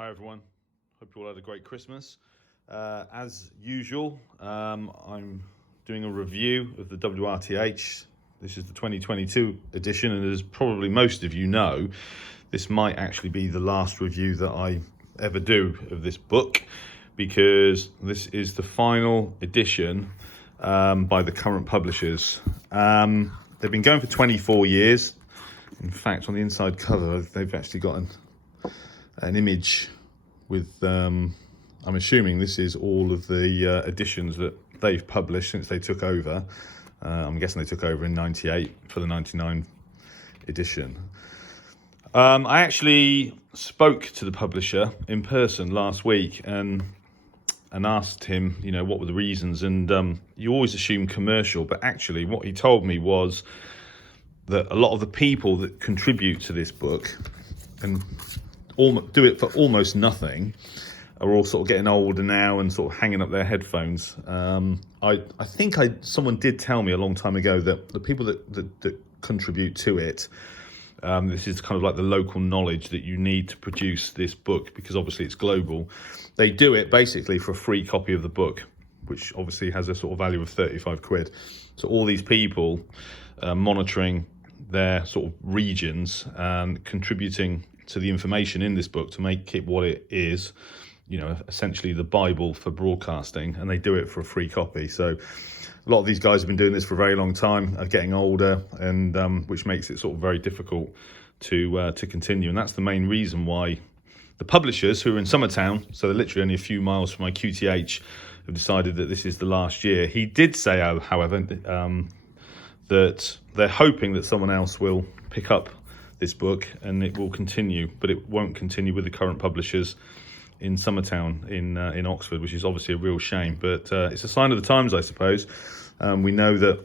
Hi everyone, hope you all had a great Christmas. As usual, I'm doing a review of the WRTH. This is the 2022 edition, and as probably most of you know, this might actually be the last review that I ever do of this book, because this is the final edition by the current publishers. They've been going for 24 years. In fact, on the inside cover, they've actually got an image with, I'm assuming this is all of the editions that they've published since they took over. I'm guessing they took over in 98 for the 99 edition. I actually spoke to the publisher in person last week and asked him, what were the reasons, and you always assume commercial, but actually what he told me was that a lot of the people that contribute to this book and do it for almost nothing are all sort of getting older now and sort of hanging up their headphones. I think someone did tell me a long time ago that the people that contribute to it, this is kind of like the local knowledge that you need to produce this book, because obviously it's global. They do it basically for a free copy of the book, which obviously has a sort of value of 35 quid. So all these people monitoring their sort of regions and contributing to the information in this book to make it what it is, essentially the Bible for broadcasting, and they do it for a free copy. So a lot of these guys have been doing this for a very long time, are getting older, and which makes it sort of very difficult to continue. And that's the main reason why the publishers, who are in Summertown, so they're literally only a few miles from my QTH, have decided that this is the last year. He did say, however, that they're hoping that someone else will pick up this book and it will continue, but it won't continue with the current publishers in Summertown in Oxford, which is obviously a real shame. But it's a sign of the times, I suppose. We know that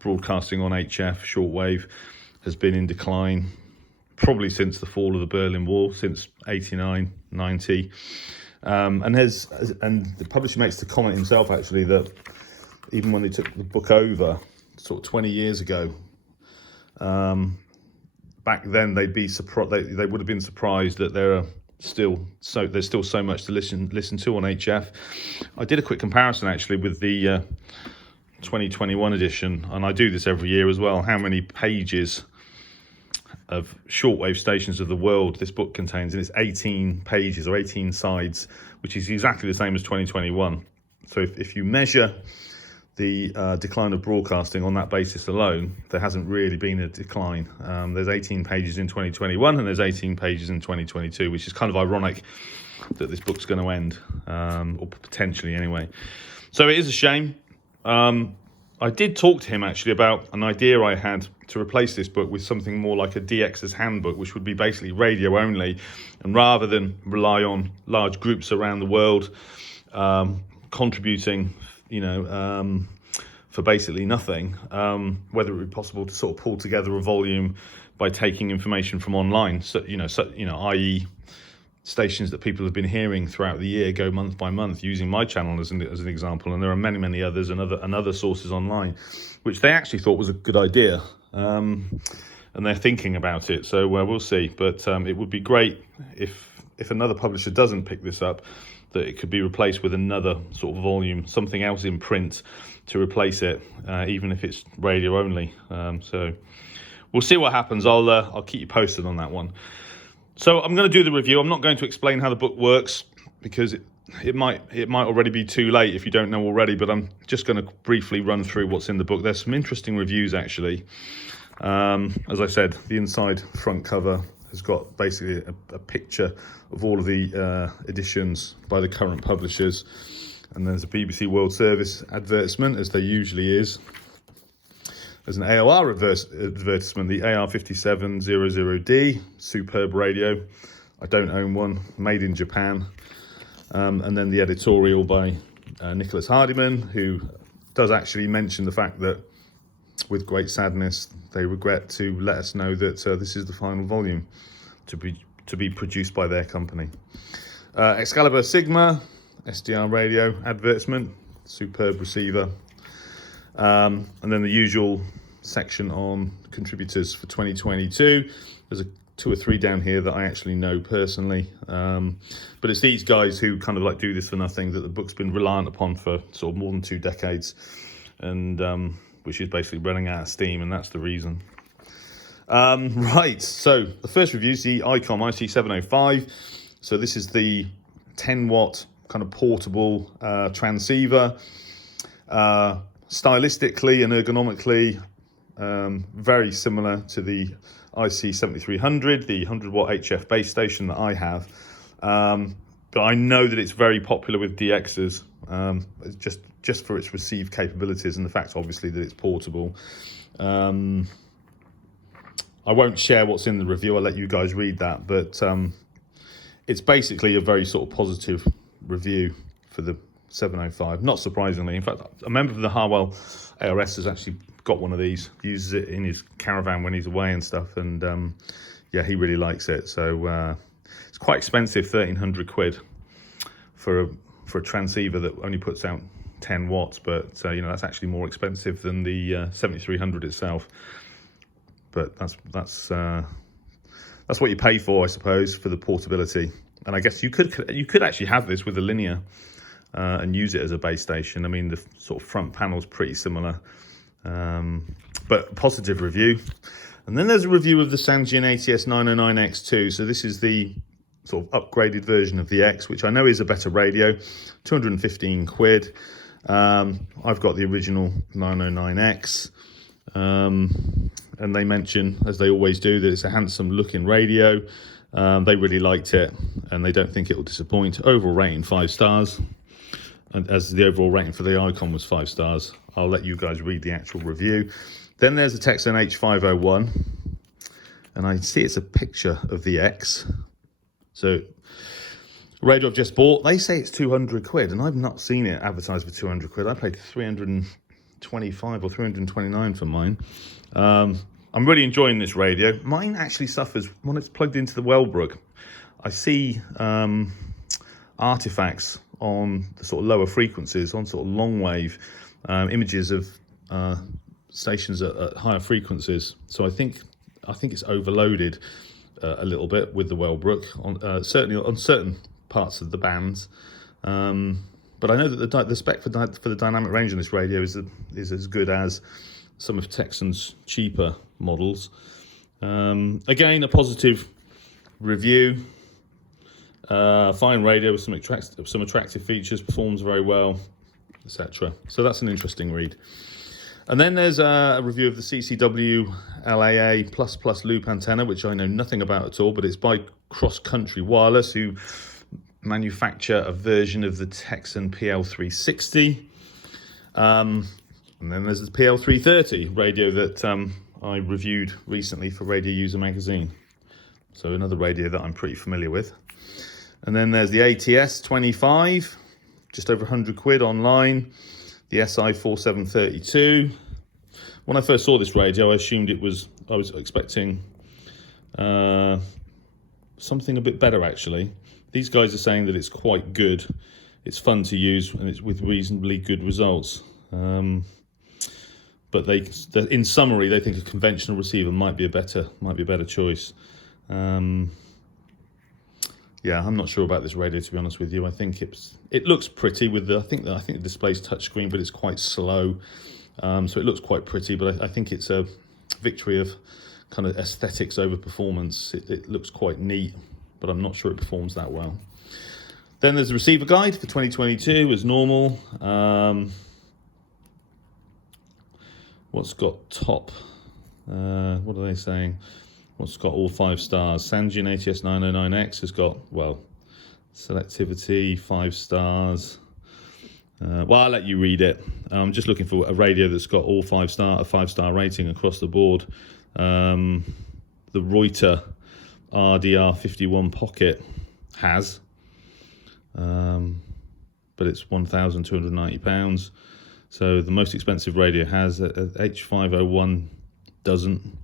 broadcasting on HF shortwave has been in decline probably since the fall of the Berlin Wall, since 89, 90, and the publisher makes the comment himself actually that even when they took the book over sort of 20 years ago, back then they'd be surprised. They would have been surprised that there's still so much to listen to on HF. I did a quick comparison actually with the 2021 edition, and I do this every year as well. How many pages of shortwave stations of the world this book contains, and it's 18 pages or 18 sides, which is exactly the same as 2021. So if you measure the decline of broadcasting on that basis alone, there hasn't really been a decline. There's 18 pages in 2021 and there's 18 pages in 2022, which is kind of ironic that this book's going to end, or potentially anyway. So it is a shame. I did talk to him actually about an idea I had to replace this book with something more like a DX's Handbook, which would be basically radio only, and rather than rely on large groups around the world contributing for basically nothing, whether it would be possible to sort of pull together a volume by taking information from online, i.e. stations that people have been hearing throughout the year, go month by month, using my channel as an example, and there are many others and other sources online, which they actually thought was a good idea, and they're thinking about it. So we'll see, but it would be great if another publisher doesn't pick this up, that it could be replaced with another sort of volume, something else in print to replace it, even if it's radio only. So we'll see what happens. I'll keep you posted on that one. So I'm going to do the review. I'm not going to explain how the book works, because it might already be too late if you don't know already, but I'm just going to briefly run through what's in the book. There's some interesting reviews actually. As I said, the inside front cover has got basically a picture of all of the editions by the current publishers, and there's a BBC World Service advertisement, as there usually is. There's an AOR advertisement, the AR5700D, superb radio. I don't own one, made in Japan. And then the editorial by Nicholas Hardiman, who does actually mention the fact that, with great sadness, they regret to let us know that this is the final volume to be produced by their company. Excalibur Sigma, SDR radio advertisement, superb receiver. And then the usual section on contributors for 2022. There's a 2 or 3 down here that I actually know personally. But it's these guys who kind of like do this for nothing that the book's been reliant upon for sort of more than 2 decades, and which is basically running out of steam, and that's the reason. Right, so the first review is the ICOM IC705. So this is the 10 watt kind of portable transceiver. Stylistically and ergonomically, very similar to the IC7300, the 100 watt HF base station that I have. But I know that it's very popular with DXs, just for its receive capabilities and the fact, obviously, that it's portable. I won't share what's in the review. I'll let you guys read that. But it's basically a very sort of positive review for the 705. Not surprisingly. In fact, a member of the Harwell ARS has actually got one of these, uses it in his caravan when he's away and stuff. And yeah, he really likes it. So it's quite expensive, 1,300 quid for a transceiver that only puts out 10 watts. But you know, that's actually more expensive than the 7300 itself. But that's what you pay for, I suppose, for the portability. And I guess you could actually have this with a linear and use it as a base station. I mean, the sort of front panel's pretty similar, but positive review. And then there's a review of the Sangean ATS 909X2. So this is the sort of upgraded version of the X, which I know is a better radio, 215 quid. I've got the original 909X. And they mention, as they always do, that it's a handsome looking radio. They really liked it, and they don't think it will disappoint. Overall rating 5 stars, and as the overall rating for the ICOM was 5 stars. I'll let you guys read the actual review. Then there's the Texan H501, and I see it's a picture of the X. So radio I've just bought, they say it's 200 quid, and I've not seen it advertised for 200 quid. I paid 325 or 329 for mine. I'm really enjoying this radio. Mine actually suffers when it's plugged into the Wellbrook. I see artifacts on the sort of lower frequencies, on sort of long wave images of stations at higher frequencies. So I think it's overloaded a little bit with the Wellbrook, certainly on certain parts of the bands. But I know that the spec for the dynamic range on this radio is as good as some of Texan's cheaper models. Again, a positive review. Fine radio with some attractive features, performs very well, etc. So that's an interesting read. And then there's a review of the CCW LAA++ loop antenna, which I know nothing about at all, but it's by Cross Country Wireless, who manufacture a version of the Texan PL360. And then there's the PL330 radio that I reviewed recently for Radio User Magazine. So another radio that I'm pretty familiar with. And then there's the ATS 25, just over 100 quid online. The SI 4732. When I first saw this radio, I assumed I was expecting something a bit better, actually. These guys are saying that it's quite good. It's fun to use, and it's with reasonably good results. But in summary, they think a conventional receiver might be a better choice. Yeah, I'm not sure about this radio, to be honest with you. I think it looks pretty with I think the display's touchscreen, but it's quite slow. So it looks quite pretty, but I think it's a victory of kind of aesthetics over performance. It looks quite neat, but I'm not sure it performs that well. Then there's the receiver guide for 2022 as normal. What's got top? What are they saying? What's got all 5 stars? Sangean ATS 909X has got, well, selectivity, 5 stars. Well, I'll let you read it. I'm just looking for a radio that's got all 5-star rating across the board. The Reuter RDR51 Pocket has, but it's £1,290. So the most expensive radio has, H501 doesn't.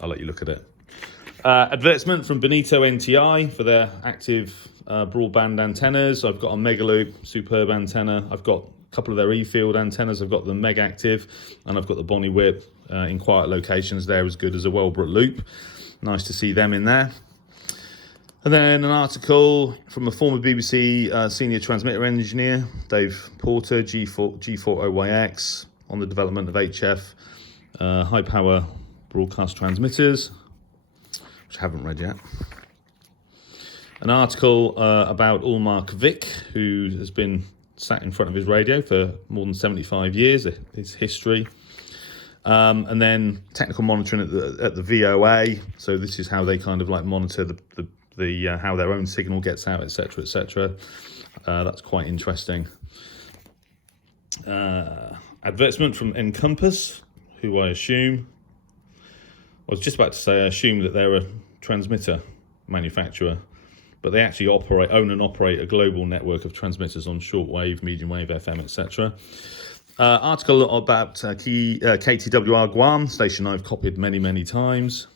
I'll let you look at it. Advertisement from Bonito NTI for their active broadband antennas. I've got a Megaloop superb antenna. I've got a couple of their E-Field antennas. I've got the Meg Active, and I've got the Bonnie Whip in quiet locations. They're as good as a Wellbrook Loop. Nice to see them in there. And then an article from a former BBC senior transmitter engineer, Dave Porter, G40YX, on the development of HF high power broadcast transmitters, which I haven't read yet. An article about Ulmark Vic, who has been sat in front of his radio for more than 75 years, his history. And then technical monitoring at the VOA. So this is how they kind of like monitor the how their own signal gets out, etc., etc. That's quite interesting. Advertisement from Encompass, who I was just about to say, I assume that they're a transmitter manufacturer, but they actually own and operate a global network of transmitters on shortwave, medium wave, FM, etc. Article about KTWR Guam, station I've copied many times.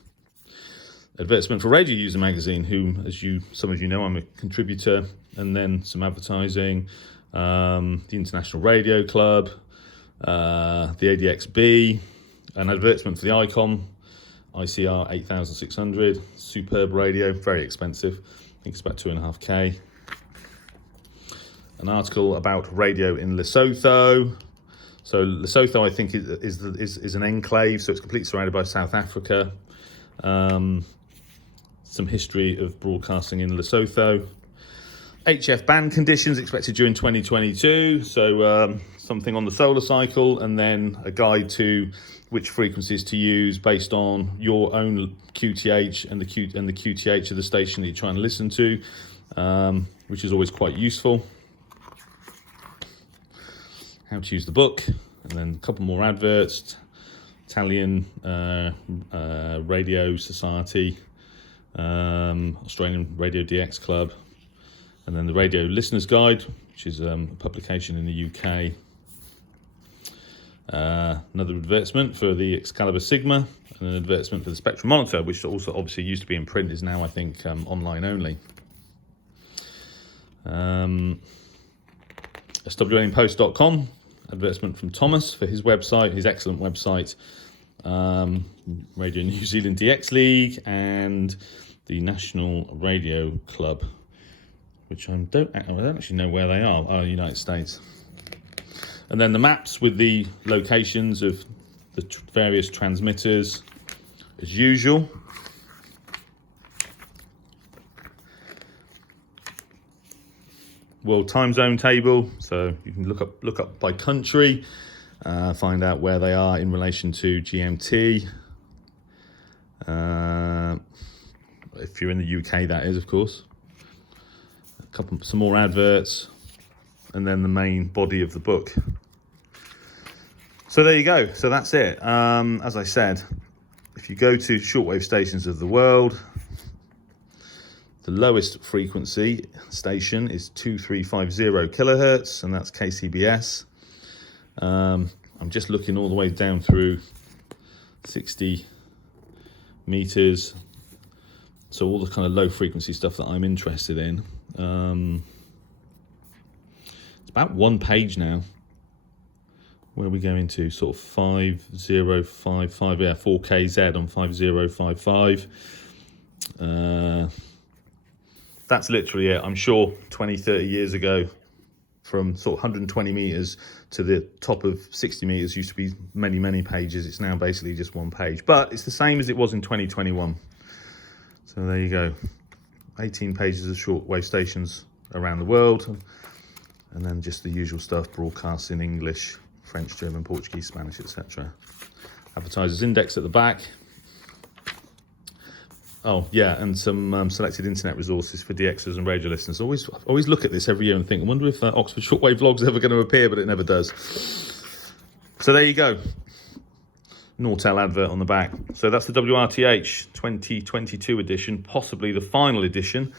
Advertisement for Radio User Magazine, whom, as some of you know, I'm a contributor, and then some advertising, the International Radio Club, the ADXB, an advertisement for the ICOM, ICR 8600, superb radio, very expensive, I think it's about 2.5K. An article about radio in Lesotho. So Lesotho, I think, is an enclave, so it's completely surrounded by South Africa. Some history of broadcasting in Lesotho. HF band conditions expected during 2022. So something on the solar cycle, and then a guide to which frequencies to use based on your own QTH and the QTH of the station that you're trying to listen to, which is always quite useful. How to use the book, and then a couple more adverts. Italian Radio Society, Australian Radio DX Club, and then the Radio Listeners Guide, which is a publication in the UK. Another advertisement for the Excalibur Sigma, and an advertisement for the Spectrum Monitor, which also obviously used to be in print, is now, I think, online only. SWNpost.com, advertisement from Thomas for his website, his excellent website, Radio New Zealand DX League, and the National Radio Club, which I don't actually know where they are, United States. And then the maps with the locations of the various transmitters, as usual. World time zone table, so you can look up by country, find out where they are in relation to GMT. If you're in the UK, that is, of course. Some more adverts, and then the main body of the book. So there you go. So that's it. As I said, if you go to shortwave stations of the world, the lowest frequency station is 2350 kilohertz, and that's KCBS. I'm just looking all the way down through 60 meters. So all the kind of low frequency stuff that I'm interested in. It's about one page now. Where are we going to? Sort of 5055, yeah, 4KZ on 5055. That's literally it. I'm sure 20, 30 years ago, from sort of 120 meters to the top of 60 meters used to be many pages. It's now basically just one page, but it's the same as it was in 2021. So there you go. 18 pages of shortwave stations around the world, and then just the usual stuff, broadcasts in English, French, German, Portuguese, Spanish, etc. Advertisers index at the back. Oh yeah, and some selected internet resources for DXers and radio listeners. Always look at this every year and think, I wonder if Oxford Shortwave Vlog's ever going to appear, but it never does. So there you go. Nortel advert on the back. So that's the WRTH 2022 edition, possibly the final edition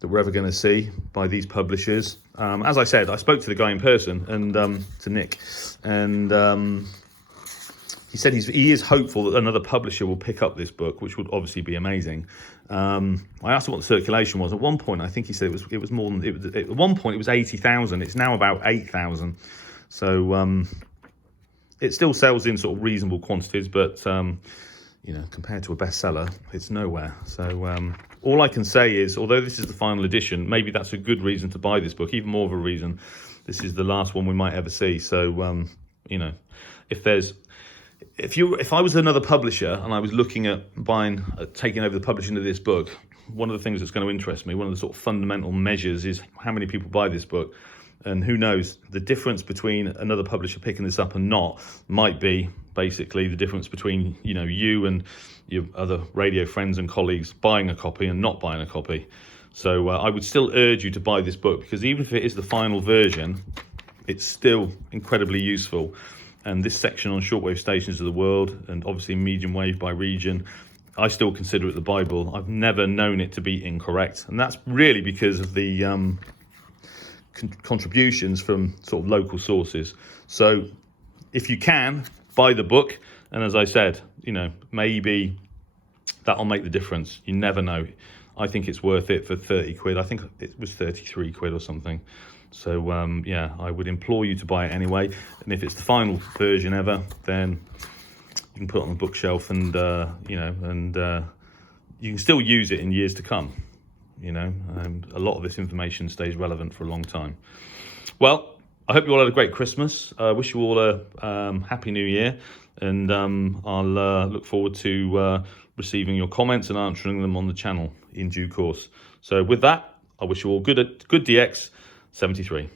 that we're ever going to see by these publishers. As I said, I spoke to the guy in person, and to Nick, and he said he is hopeful that another publisher will pick up this book, which would obviously be amazing. I asked him what the circulation was. At one point, I think he said it was more than at one point it was 80,000. It's now about 8,000. So it still sells in sort of reasonable quantities, but you know, compared to a bestseller, it's nowhere. So all I can say is, although this is the final edition, maybe that's a good reason to buy this book. Even more of a reason, this is the last one we might ever see. So you know, if I was another publisher and I was looking at taking over the publishing of this book, one of the things that's going to interest me, one of the sort of fundamental measures, is how many people buy this book. And who knows, the difference between another publisher picking this up and not might be basically the difference between, you know, you and your other radio friends and colleagues buying a copy and not buying a copy. So I would still urge you to buy this book, because even if it is the final version, it's still incredibly useful. And this section on shortwave stations of the world, and obviously medium wave by region, I still consider it the Bible. I've never known it to be incorrect. And that's really because of the contributions from sort of local sources. So if you can, buy the book. And as I said, you know, maybe that'll make the difference. You never know. I think it's worth it for 30 quid. I think it was 33 quid or something. So yeah, I would implore you to buy it anyway. And if it's the final version ever, then you can put it on the bookshelf, and you know, and you can still use it in years to come. You know, a lot of this information stays relevant for a long time. Well, I hope you all had a great Christmas. I wish you all a happy New Year, and I'll look forward to receiving your comments and answering them on the channel in due course. So with that, I wish you all good DX 73.